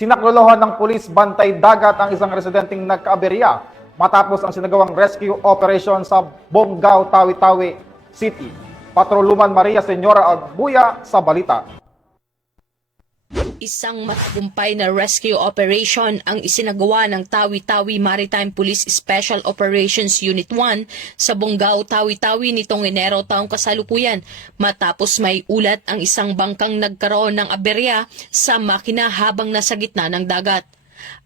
Sinaklolohan ng pulis bantay dagat ang isang residenteng nagkaaberya matapos ang sinagawang rescue operation sa Bonggao, Tawi-Tawi City. Patroluman Maria Senyora Agbuya sa balita. Isang matagumpay na rescue operation ang isinagawa ng Tawi-Tawi Maritime Police Special Operations Unit 1 sa Bonggao, Tawi-Tawi nitong Enero taong kasalukuyan matapos may ulat ang isang bangkang nagkaroon ng aberya sa makina habang nasa gitna ng dagat.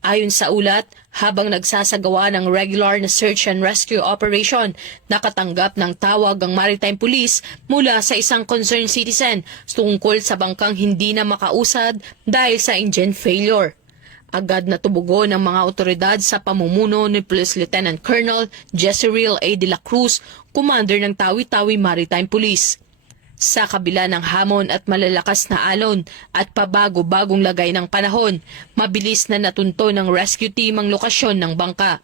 Ayon sa ulat, habang nagsasagawa ng regular na search and rescue operation, nakatanggap ng tawag ang Maritime Police mula sa isang concerned citizen tungkol sa bangkang hindi na makausad dahil sa engine failure. Agad na tumugon ng mga otoridad sa pamumuno ni Police Lieutenant Colonel Jezreel A. de la Cruz, commander ng Tawi-Tawi Maritime Police. Sa kabila ng hamon at malalakas na alon at pabago-bagong lagay ng panahon, mabilis na natunto ng rescue team ang lokasyon ng bangka.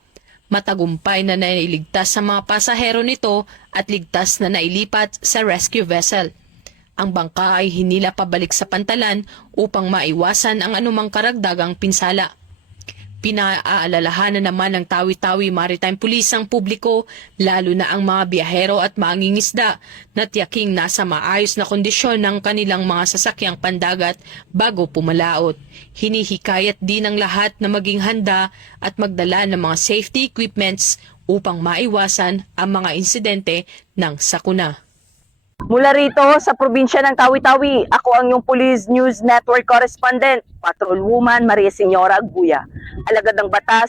Matagumpay na nailigtas sa mga pasahero nito at ligtas na nailipat sa rescue vessel. Ang bangka ay hinila pabalik sa pantalan upang maiwasan ang anumang karagdagang pinsala. Pinaalalahanan naman ng Tawi-Tawi Maritime Police ang publiko, lalo na ang mga biyahero at mangingisda, na tiyaking nasa maayos na kondisyon ng kanilang mga sasakyang pandagat bago pumalaot. Hinihikayat din ng lahat na maging handa at magdala ng mga safety equipments upang maiwasan ang mga insidente ng sakuna. Mula rito sa probinsya ng Tawi-Tawi, ako ang iyong Police News Network Correspondent, Patrolwoman Maria Senyora Agbuya. Alagad ng batas,